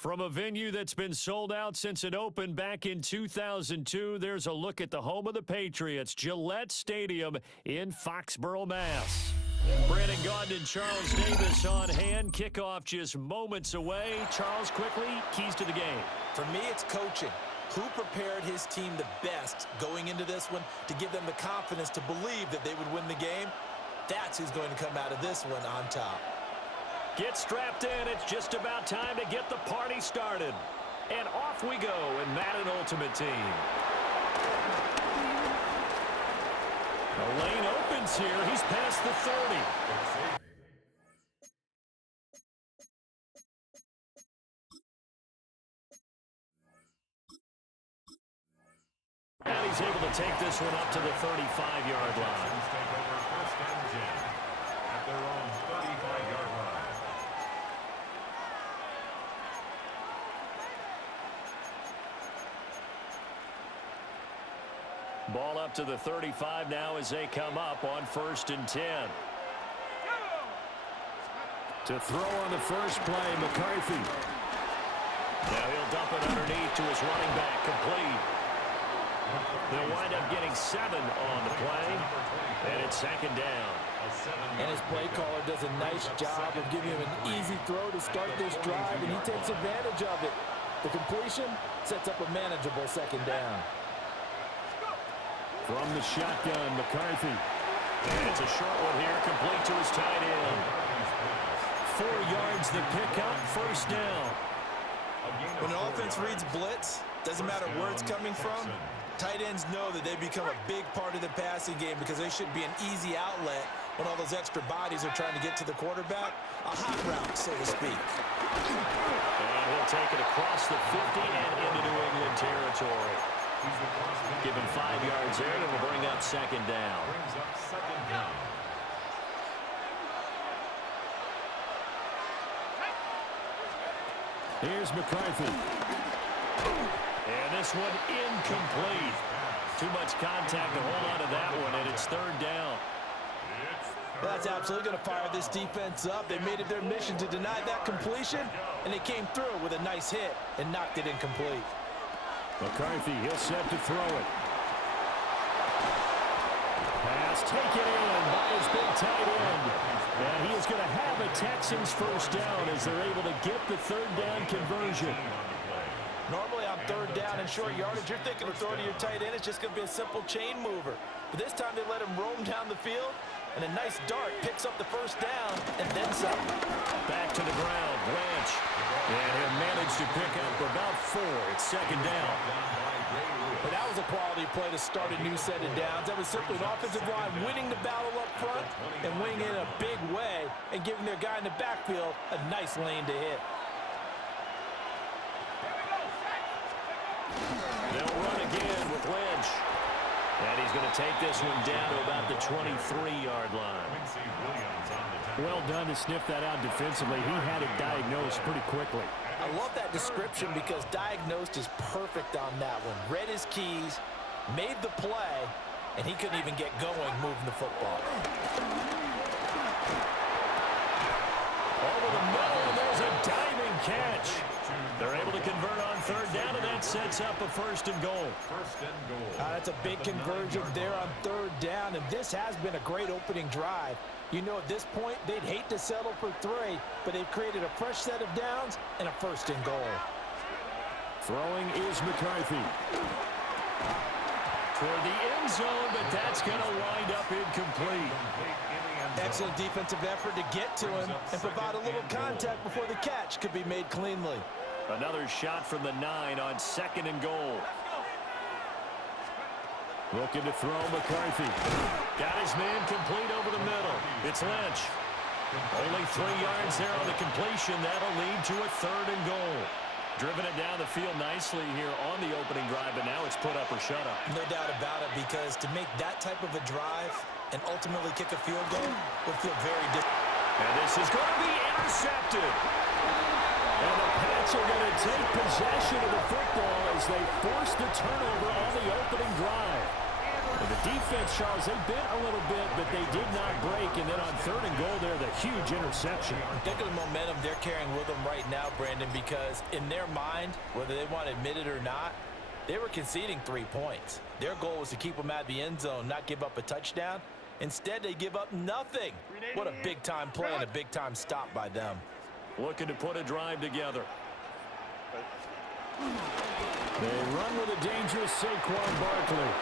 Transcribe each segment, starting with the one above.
From a venue that's been sold out since it opened back in 2002, there's a look at the home of the Patriots, Gillette Stadium in Foxborough, Mass. Brandon Gaudin and Charles Davis on hand. Kickoff just moments away. Charles, quickly, keys to the game. For me, it's coaching. Who prepared his team the best going into this one to give them the confidence to believe that they would win the game? That's who's going to come out of this one on top. Get strapped in. It's just about time to get the party started. And off we go in Madden Ultimate Team. The lane opens here. He's past the 30. And he's able to take this one up to the 35-yard line. Take over first and 10 at their own 35-yard line. Ball up to the 35 now as they come up on first and 10. To throw on the first play, McCarthy. Now he'll dump it underneath to his running back, complete. They'll wind up getting 7 on the play, and it's second down. And his play caller does a nice job of giving him an easy throw to start this drive, and he takes advantage of it. The completion sets up a manageable second down. From the shotgun, McCarthy. And it's a short one here, complete to his tight end. 4 yards the pickup, first down. When an offense reads blitz, doesn't matter where it's coming from, tight ends know that they become a big part of the passing game because they should be an easy outlet when all those extra bodies are trying to get to the quarterback. A hot route, so to speak. And he'll take it across the 50 and into New England territory. Give him 5 yards there, and it'll bring up second down. Here's McCarthy. And this one incomplete. Too much contact to hold on to that one, and it's third down. That's absolutely going to fire this defense up. They made it their mission to deny that completion, and they came through with a nice hit and knocked it incomplete. McCarthy, he'll set to throw it. Pass taken in by his big tight end. And he is going to have a Texans first down as they're able to get the third down conversion. Normally on third down and short yardage, you're thinking of throwing to your tight end. It's just going to be a simple chain mover. But this time they let him roam down the field, and a nice dart picks up the first down and then some. Back to the ground, Lynch. And he'll manage to pick up about 4. It's second down. But that was a quality play to start a new set of downs. That was simply an offensive line winning the battle up front and winning in a big way and giving their guy in the backfield a nice lane to hit. They'll run again with Lynch. And he's going to take this one down to about the 23-yard line. Well done to sniff that out defensively. He had it diagnosed pretty quickly. I love that description because diagnosed is perfect on that one. Read his keys, made the play, and he couldn't even get going moving the football. Over the middle, and there's a diving catch. They're able to convert on third down, and that sets up a first and goal. That's a big conversion there on third down, and this has been a great opening drive. You know, at this point, they'd hate to settle for 3, but they've created a fresh set of downs and a first and goal. Throwing is McCarthy. Toward the end zone, but that's going to wind up incomplete. Excellent defensive effort to get to him and provide a little contact before the catch could be made cleanly. Another shot from the 9 on second and goal. Looking to throw McCarthy. Got his man complete over the middle. It's Lynch. Only 3 yards there on the completion. That'll lead to a third and goal. Driven it down the field nicely here on the opening drive, but now it's put up or shut up. No doubt about it, because to make that type of a drive and ultimately kick a field goal would feel very different. And this is going to be intercepted. And the Pats are going to take possession of the football as they force the turnover on the opening drive. The defense, Charles, they bit a little bit, but they did not break. And then on 3rd and goal there, the huge interception. Look at the momentum they're carrying with them right now, Brandon, because in their mind, whether they want to admit it or not, they were conceding 3 points. Their goal was to keep them out of the end zone, not give up a touchdown. Instead, they give up nothing. What a big-time play and a big-time stop by them. Looking to put a drive together. They run with a dangerous Saquon Barkley.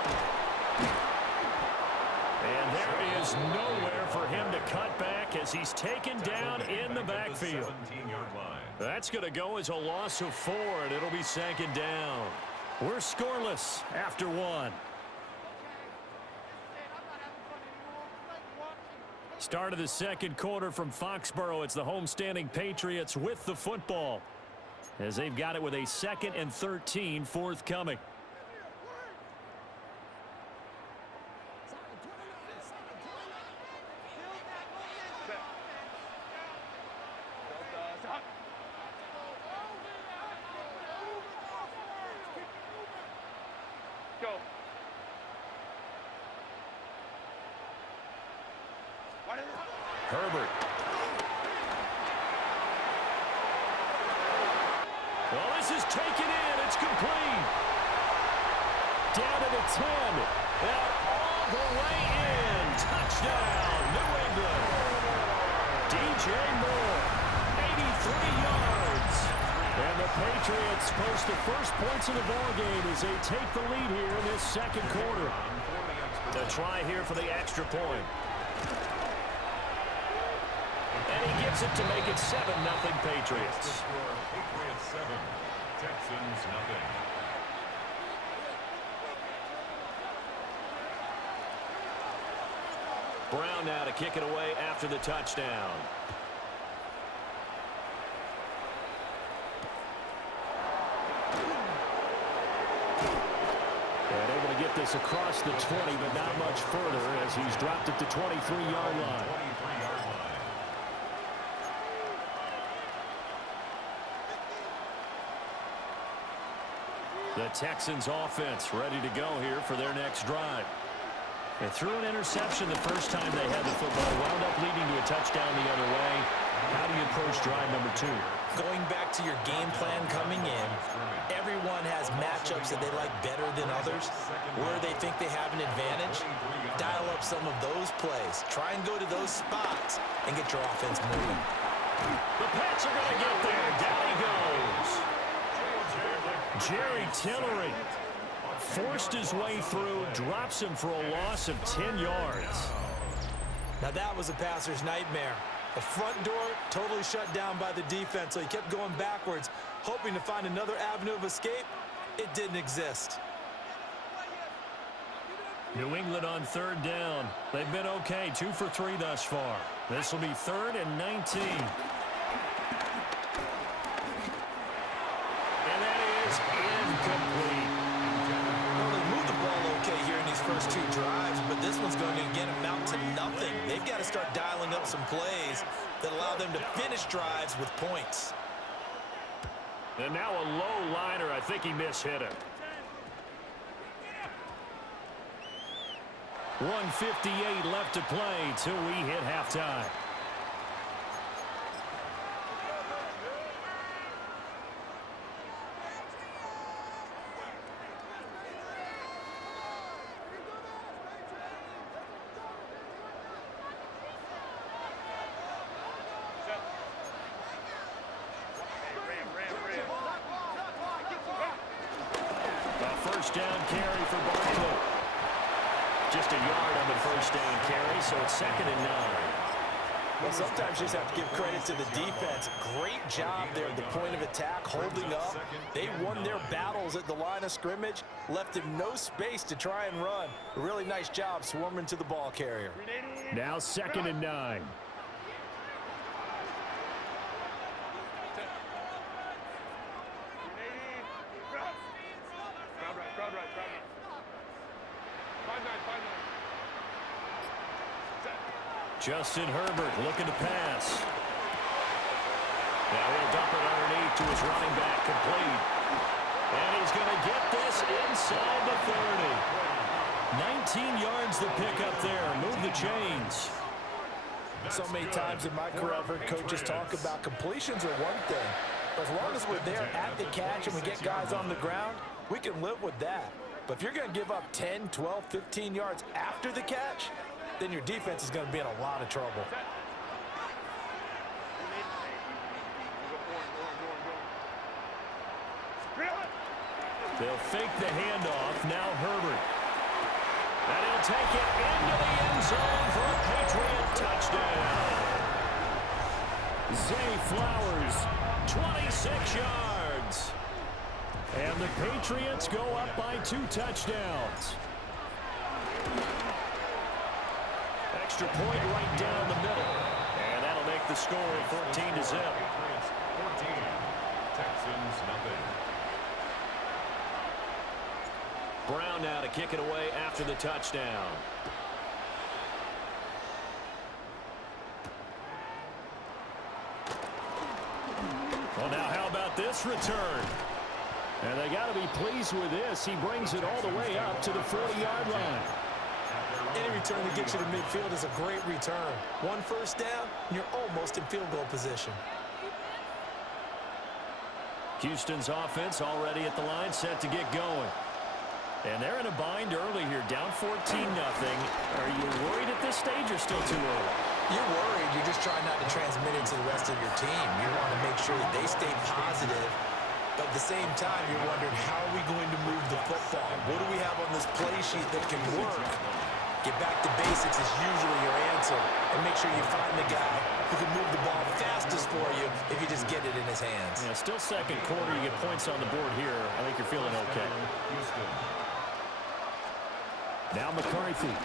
And there is nowhere for him to cut back as he's taken down in the backfield. 17-yard line. That's going to go as a loss of 4, and it'll be 2nd down. We're scoreless after 1. Start of the 2nd quarter from Foxborough. It's the homestanding Patriots with the football, as they've got it with a 2nd and 13 forthcoming. Herbert. Well, this is taken in. It's complete. Down to the 10. Now all the way in. Touchdown, New England. DJ Moore, 83 yards. And the Patriots post the first points of the ballgame as they take the lead here in this 2nd quarter. To try here for the extra point. And he gets it to make it 7-0 Patriots. Patriots 7, Texans nothing. Brown now to kick it away after the touchdown. And able to get this across the 20, but not much further as he's dropped it to 23-yard line. 23-yard line. The Texans offense ready to go here for their next drive. They threw an interception the first time they had the football, wound up leading to a touchdown the other way. How do you approach drive number 2? Going back to your game plan coming in, everyone has matchups that they like better than others. Where they think they have an advantage, dial up some of those plays. Try and go to those spots and get your offense moving. The Pats are going to get there. Down he goes. Jerry Tillery forced his way through, drops him for a loss of 10 yards. Now that was a passer's nightmare. The front door totally shut down by the defense, so he kept going backwards, hoping to find another avenue of escape. It didn't exist. New England on 3rd down. They've been okay, 2 for 3 thus far. This will be 3rd and 19. And that is incomplete. Well, they moved the ball okay here in these first 2 drives, but this one's going to again amount to nothing. They've got to start dialing up some plays that allow them to finish drives with points. And now a low liner. I think he mishit it. 1:58 left to play till we hit halftime. First down carry for Barkley. Just a yard on the first down carry, so it's 2nd and 9. Well, sometimes you just have to give credit to the defense. Great job there at the point of attack, holding up. They won their battles at the line of scrimmage, left them no space to try and run. A really nice job swarming to the ball carrier. Now 2nd and 9. Justin Herbert looking to pass. Now he'll dump it underneath to his running back, complete. And he's going to get this inside the 30. 19 yards to pick up there. Move the chains. So many times in my career, I've heard coaches talk about completions are one thing. But as long as we're there at the catch and we get guys on the ground, we can live with that. But if you're going to give up 10, 12, 15 yards after the catch, then your defense is going to be in a lot of trouble. They'll fake the handoff. Now Herbert. And he'll take it into the end zone for a Patriot touchdown. Zay Flowers, 26 yards. And the Patriots go up by 2 touchdowns. Extra point right down the middle. And that'll make the score 14-0. 14. Texans nothing. Brown now to kick it away after the touchdown. Well, now how about this return? And they got to be pleased with this. He brings it all the way up to the 40-yard line. Any return that gets you to midfield is a great return. 1 first down, and you're almost in field goal position. Houston's offense already at the line, set to get going. And they're in a bind early here, down 14-0. Are you worried at this stage or still too early? You're worried. You're just trying not to transmit it to the rest of your team. You want to make sure that they stay positive. But at the same time, you're wondering, how are we going to move the football? What do we have on this play sheet that can work? Get back to basics is usually your answer. And make sure you find the guy who can move the ball fastest for you if you just get it in his hands. Yeah, still second quarter. You get points on the board here. I think you're feeling okay. Houston. Now McCarthy. And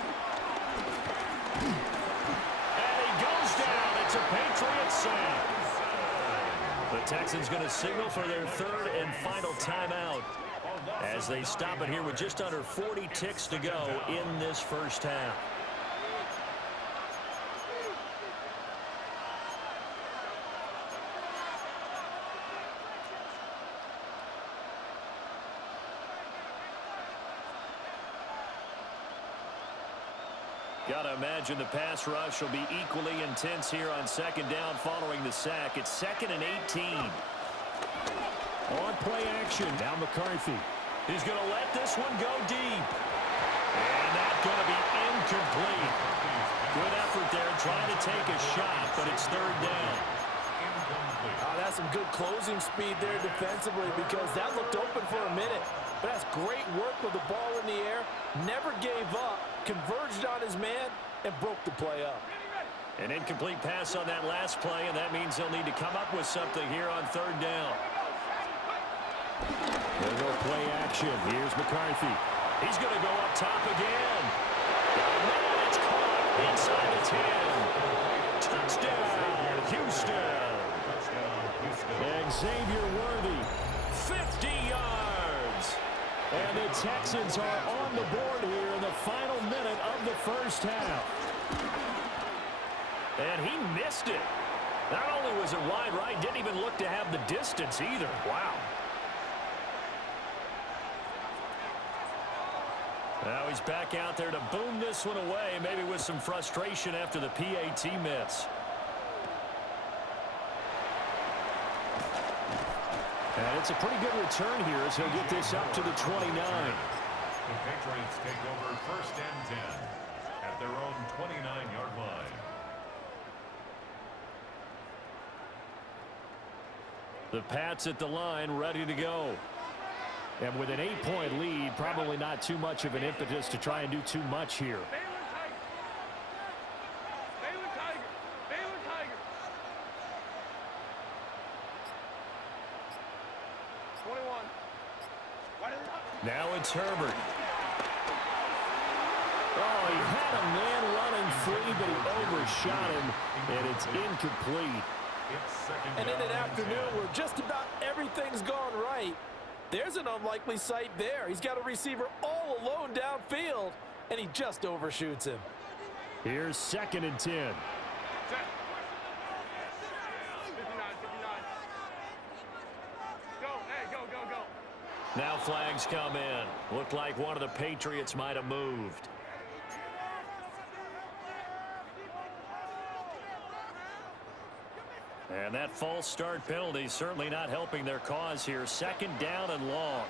he goes down. It's a Patriot sack. The Texans going to signal for their 3rd and final timeout as they stop it here with just under 40 ticks to go in this first half. Got to imagine the pass rush will be equally intense here on 2nd down following the sack. It's 2nd and 18. On play action. Now McCarthy. He's going to let this one go deep. And that's going to be incomplete. Good effort there trying to take a shot, but it's 3rd down. That's some good closing speed there defensively, because that looked open for a minute. But that's great work with the ball in the air. Never gave up. Converged on his man and broke the play up. An incomplete pass on that last play, and that means they'll need to come up with something here on 3rd down. They'll go play action. Here's McCarthy. He's going to go up top again. And it's caught inside the 10. Touchdown, Houston. And Xavier Worthy, 50 yards. And the Texans are on the board here in the final minute of the first half. And he missed it. Not only was it wide right, didn't even look to have the distance either. Wow. Now he's back out there to boom this one away, maybe with some frustration after the PAT miss. And it's a pretty good return here as he'll get this up to the 29. The Patriots take over 1st and 10 at their own 29-yard line. The Pats at the line, ready to go. And with an 8-point lead, probably not too much of an impetus to try and do too much here. Now it's Herbert. Oh, he had a man running free, but he overshot him, and it's incomplete. And in an afternoon where just about everything's gone right, there's an unlikely sight there. He's got a receiver all alone downfield, and he just overshoots him. Here's 2nd and 10. Now flags come in. Looked like one of the Patriots might have moved. And that false start penalty certainly not helping their cause here. Second down and long.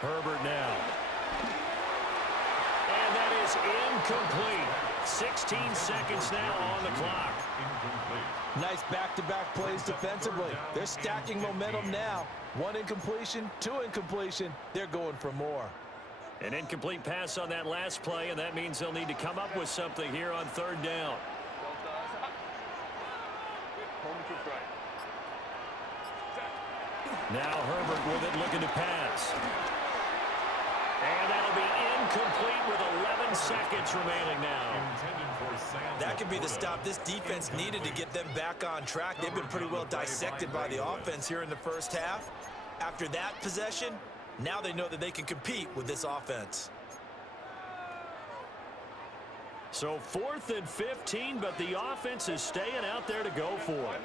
Herbert now. And that is incomplete. 16 seconds now on the clock. Nice back-to-back plays defensively. They're stacking momentum now. One incompletion, two incompletion. They're going for more. An incomplete pass on that last play, and that means they'll need to come up with something here on third down. Now Herbert with it, looking to pass. And that'll be incomplete with 11 seconds remaining now. That could be the stop this defense needed to get them back on track. They've been pretty well dissected by the offense here in the first half. After that possession, now they know that they can compete with this offense. So 4th and 15, but the offense is staying out there to go for it.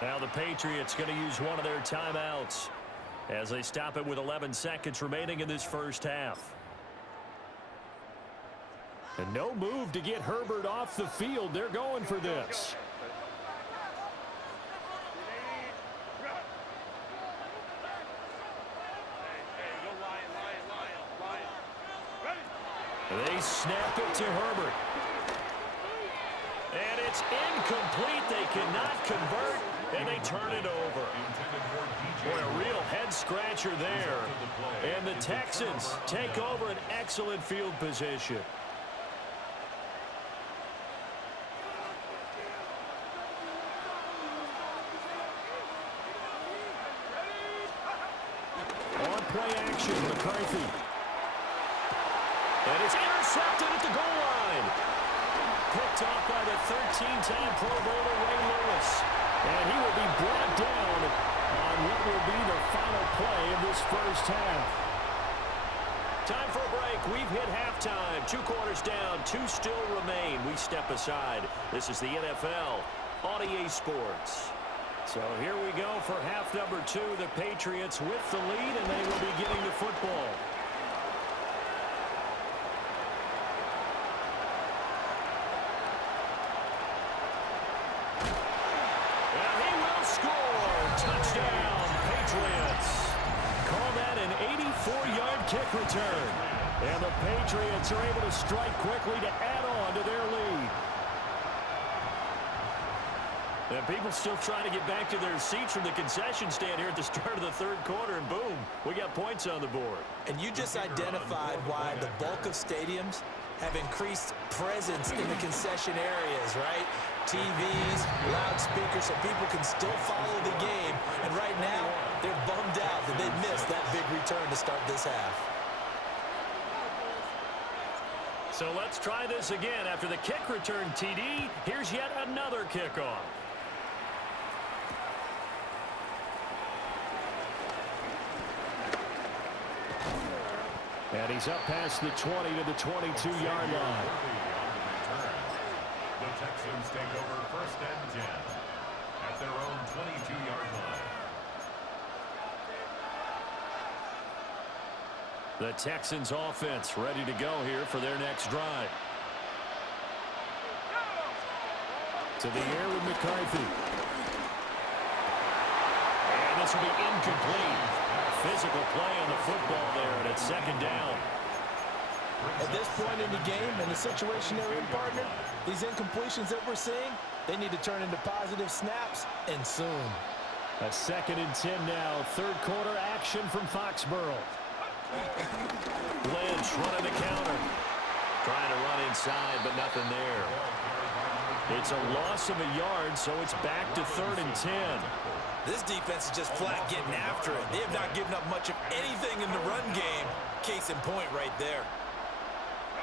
Now the Patriots going to use one of their timeouts as they stop it with 11 seconds remaining in this first half. And no move to get Herbert off the field. They're going for this. They snap it to Herbert. And it's incomplete. They cannot convert, and they turn it over. Boy, a real head-scratcher there. And the Texans take over an excellent field position. On play action, McCarthy. And it's intercepted at the goal line. Picked off by the 13-time Pro Bowler Ray Lewis. And he will be brought down on what will be the final play of this first half. Time for a break. We've hit halftime. 2 quarters down, 2 still remain. We step aside. This is the NFL on EA Sports. So here we go for half number 2. The Patriots with the lead, and they will be getting the football. Touchdown, Patriots. Call that an 84-yard kick return. And the Patriots are able to strike quickly to add on to their lead. And people still trying to get back to their seats from the concession stand here at the start of the third quarter, and boom, we got points on the board. And you just identified why the bulk of stadiums have increased presence in the concession areas, right? TVs, loudspeakers, so people can still follow the game. And right now, they're bummed out that they missed that big return to start this half. So let's try this again. After the kick return, TD, here's yet another kickoff. And he's up past the 20 to the 22-yard line. The Texans take over 1st and 10 at their own 22-yard line. The Texans offense ready to go here for their next drive. To the air with McCarthy. And this will be incomplete. Physical play on the football there, and it's second down. At this point in the game and the situation they're in, partner, these incompletions that we're seeing, they need to turn into positive snaps, and soon. A 2nd and 10 now. Third quarter action from Foxborough. Lynch running the counter. Trying to run inside, but nothing there. It's a loss of a yard, so it's back to 3rd and 10. This defense is just flat getting after it. They have not given up much of anything in the run game. Case in point right there.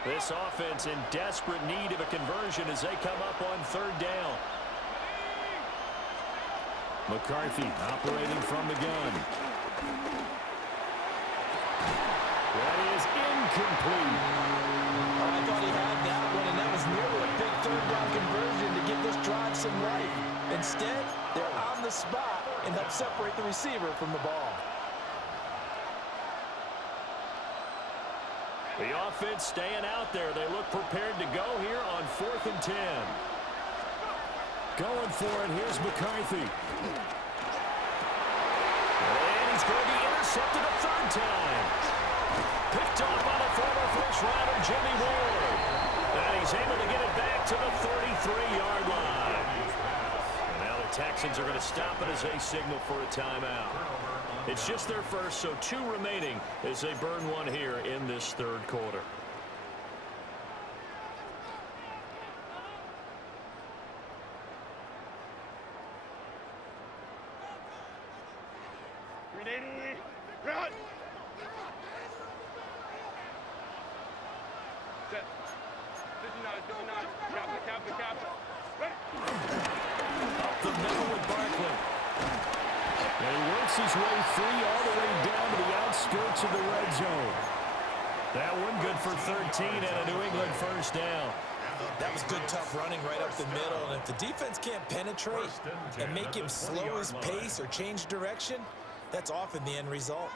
This offense in desperate need of a conversion as they come up on 3rd down. McCarthy operating from the gun. That is incomplete. All right, fourth-down conversion to give this drive some life. Instead, they're on the spot and help separate the receiver from the ball. The offense staying out there. They look prepared to go here on 4th and 10. Going for it. Here's McCarthy. And he's going to be intercepted a third time. Picked off by the former first-rounder Jimmy Ward. And he's able to get it back to the 33-yard line. And now the Texans are going to stop it as they signal for a timeout. It's just their first, so 2 remaining as they burn one here in this third quarter. Run! Set. 59. Cap. Up the middle with Barkley. And he works his way free all the way down to the outskirts of the red zone. That one good for 13 and a New England first down. That was good, tough running right up the middle. And if the defense can't penetrate and make him slow his pace or change direction, that's often the end result.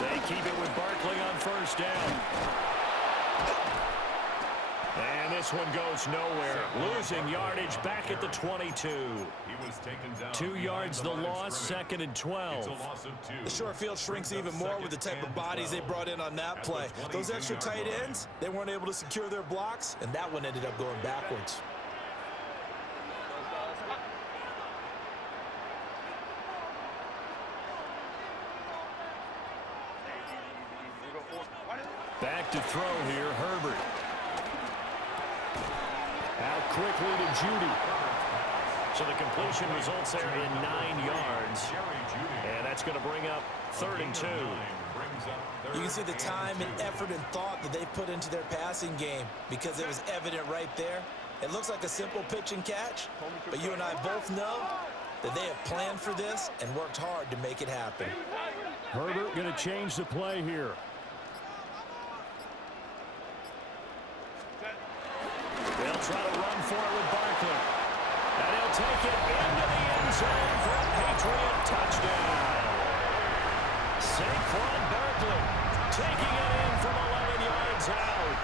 They keep it with Barkley on first down. And this one goes nowhere. Losing yardage back at the 22. He was taken down 2 yards the loss, 2nd and 12. It's a loss of 2. The short field shrinks even more with the type of bodies they brought in on that play. Those extra tight ends, they weren't able to secure their blocks, and that one ended up going backwards. Back to throw here, Herbert. Out quickly to Judy. So the completion results there in 9 yards. And that's going to bring up 3rd and 2. You can see the time and effort and thought that they put into their passing game because it was evident right there. It looks like a simple pitch and catch, but you and I both know that they have planned for this and worked hard to make it happen. Herbert going to change the play here. They'll try to run for it with Barkley. And he'll take it into the end zone for a Patriot touchdown. Saquon Barkley taking it in from 11 yards out.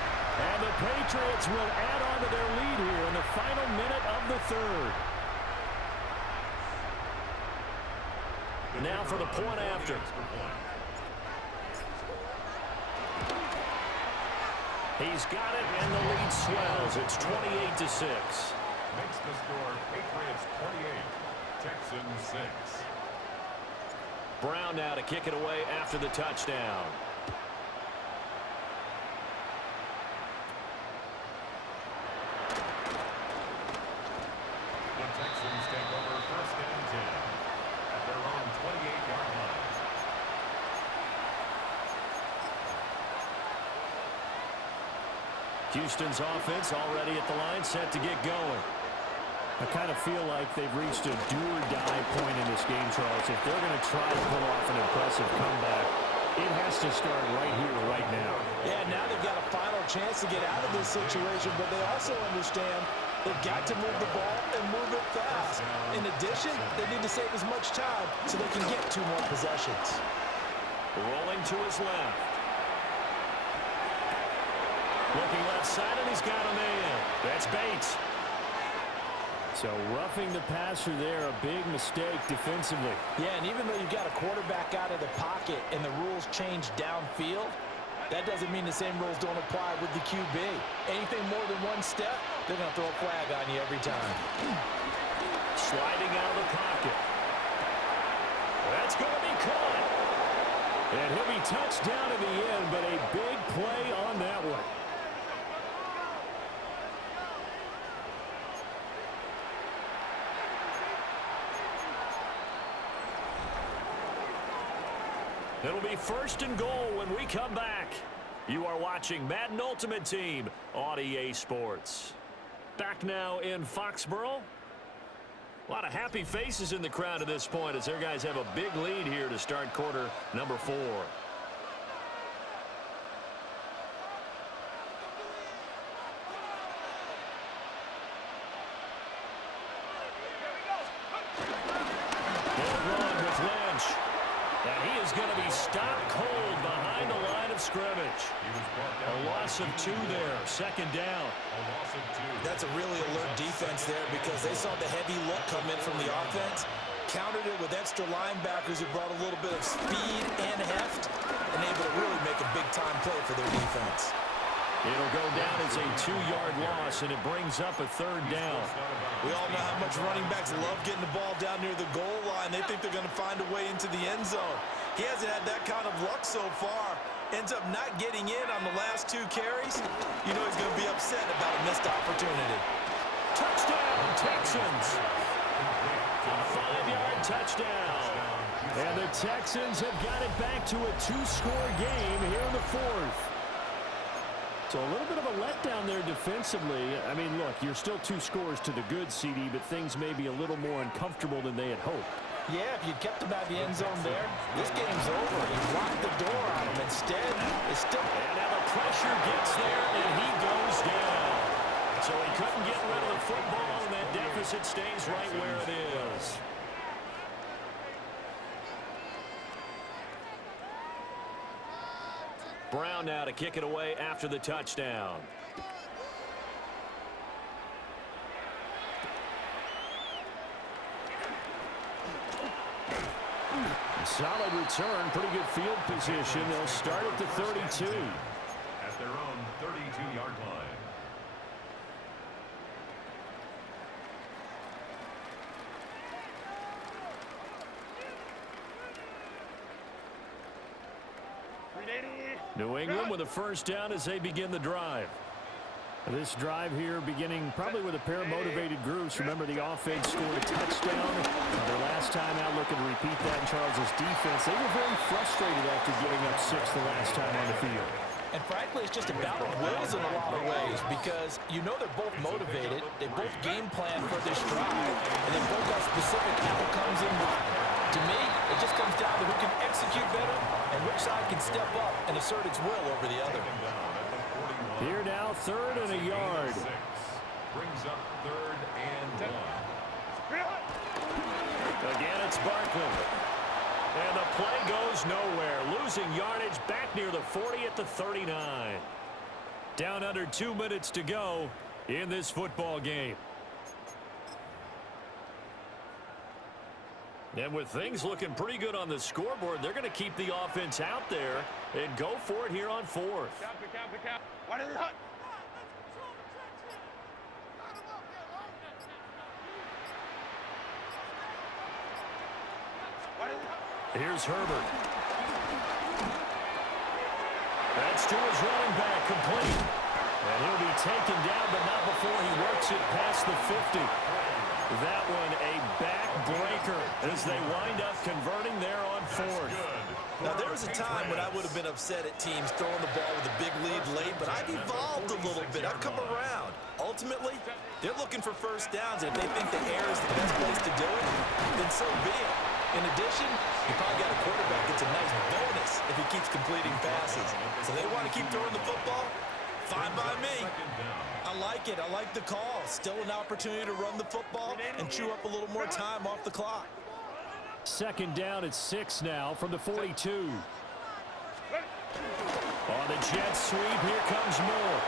And the Patriots will add on to their lead here in the final minute of the third. Now for the point after. He's got it, and the lead swells. It's 28-6. Makes the score Patriots 28, Texans 6. Brown now to kick it away after the touchdown. The Texans take over 1st and 10 at their own 28-yard line. Houston's offense already at the line, set to get going. I kind of feel like they've reached a do-or-die point in this game, Charles. If they're going to try to pull off an impressive comeback, it has to start right here, right now. Yeah, now they've got a final chance to get out of this situation, but they also understand they've got to move the ball and move it fast. In addition, they need to save as much time so they can get 2 more possessions. Rolling to his left. Looking left side, and he's got a man. That's Bates. So roughing the passer there, a big mistake defensively. Yeah, and even though you've got a quarterback out of the pocket and the rules change downfield, that doesn't mean the same rules don't apply with the QB. Anything more than 1 step, they're going to throw a flag on you every time. Sliding out of the pocket. That's going to be caught. And he'll be touched down in the end, but a big play on that one. It'll be 1st and goal when we come back. You are watching Madden Ultimate Team on EA Sports. Back now in Foxborough. A lot of happy faces in the crowd at this point as their guys have a big lead here to start quarter number 4. And he is going to be stopped cold behind the line of scrimmage. A loss of 2 there, second down. That's a really alert defense there because they saw the heavy look come in from the offense, countered it with extra linebackers who brought a little bit of speed and heft, and able to really make a big-time play for their defense. It'll go down as a 2-yard loss, and it brings up a third down. We all know how much running backs love getting the ball down near the goal line. They think they're going to find a way into the end zone. He hasn't had that kind of luck so far. Ends up not getting in on the last 2 carries. You know he's going to be upset about a missed opportunity. Touchdown, Texans. A 5-yard touchdown. And the Texans have got it back to a 2-score game here in the 4th. So a little bit of a letdown there defensively. I mean, look, you're still 2 scores to the good, CD, but things may be a little more uncomfortable than they had hoped. Yeah, if you'd kept them out of the end zone there, this game's over. You've locked the door on them. Instead, it's still... And now the pressure gets there, and he goes down. So he couldn't get rid of the football, and that deficit stays right where it is. Brown now to kick it away after the touchdown. Solid return, pretty good field position. They'll start at the 32. At their own 32-yard line. New England with a first down as they begin the drive. This drive here beginning probably with a pair of motivated groups. Remember, the offense scored a touchdown. Their last time out, looking to repeat that in Charles' defense. They were very frustrated after giving up 6 the last time on the field. And frankly, it's just a battle of wills in a lot of ways because you know they're both motivated. They both game plan for this drive, and they both have specific outcomes in mind. To me, it just comes down to who can execute better and which side can step up and assert its will over the other. Here now, 3rd and a yard. Brings up 3rd and 1. Again, it's Barkley. And the play goes nowhere. Losing yardage back near the 40 at the 39. Down under 2 minutes to go in this football game. And with things looking pretty good on the scoreboard, they're going to keep the offense out there and go for it here on 4th. Here's Herbert. That's to his running back, complete. And he'll be taken down, but not before he works it past the 50. That one a backbreaker as they wind up converting there on 4th. Now, there was a time when I would have been upset at teams throwing the ball with a big lead late, but I've evolved a little bit. I've come around. Ultimately, they're looking for first downs, and if they think the air is the best place to do it, then so be it. In addition, you probably got a quarterback that's a nice bonus if he keeps completing passes. So they want to keep throwing the football? Fine by me. I like it. I like the call. Still an opportunity to run the football and chew up a little more time off the clock. 2nd down at 6 now from the 42. On the jet sweep, here comes Moore.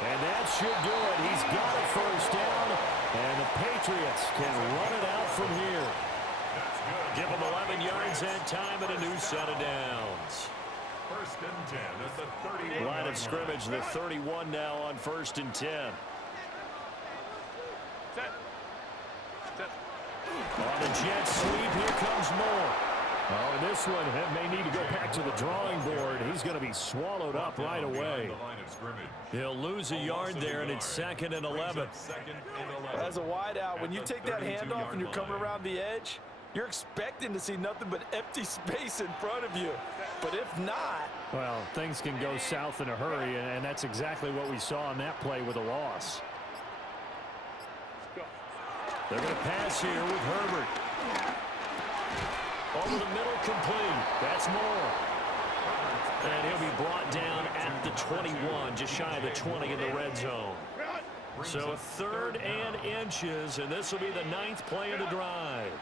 And that should do it. He's got a first down, and the Patriots can run it out from here. Give them 11 yards and time and a new set of downs. 1st and 10 at the 31. Line of scrimmage, the 31 now on 1st and 10. On the jet sweep, here comes Moore. Oh, and this one may need to go back to the drawing board. He's going to be swallowed up right away. He'll lose a yard there, and it's 2nd and 11. As a wideout, when you take that handoff and you're coming around the edge, you're expecting to see nothing but empty space in front of you. But if not... Well, things can go south in a hurry, and that's exactly what we saw on that play with a loss. They're going to pass here with Herbert. Over the middle, complete. That's Moore. And he'll be brought down at the 21, just shy of the 20 in the red zone. So 3rd and inches, and this will be the 9th play of the drive.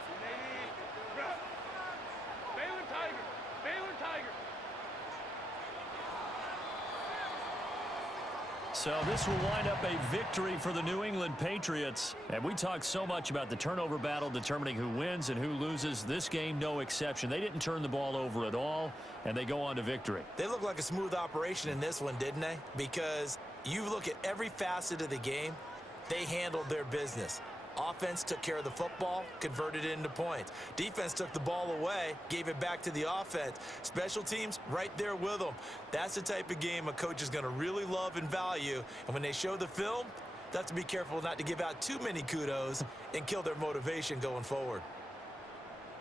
So this will wind up a victory for the New England Patriots. And we talk so much about the turnover battle determining who wins and who loses. This game, no exception. They didn't turn the ball over at all, and they go on to victory. They look like a smooth operation in this one, didn't they? Because you look at every facet of the game, they handled their business. Offense took care of the football, converted it into points. Defense took the ball away, gave it back to the offense. Special teams, right there with them. That's the type of game a coach is going to really love and value. And when they show the film, they have to be careful not to give out too many kudos and kill their motivation going forward.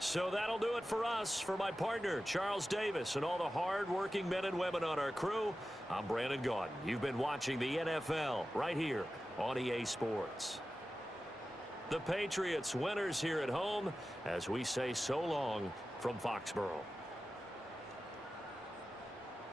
So that'll do it for us. For my partner, Charles Davis, and all the hard-working men and women on our crew, I'm Brandon Gaudin. You've been watching the NFL right here on EA Sports. The Patriots winners here at home as we say so long from Foxborough.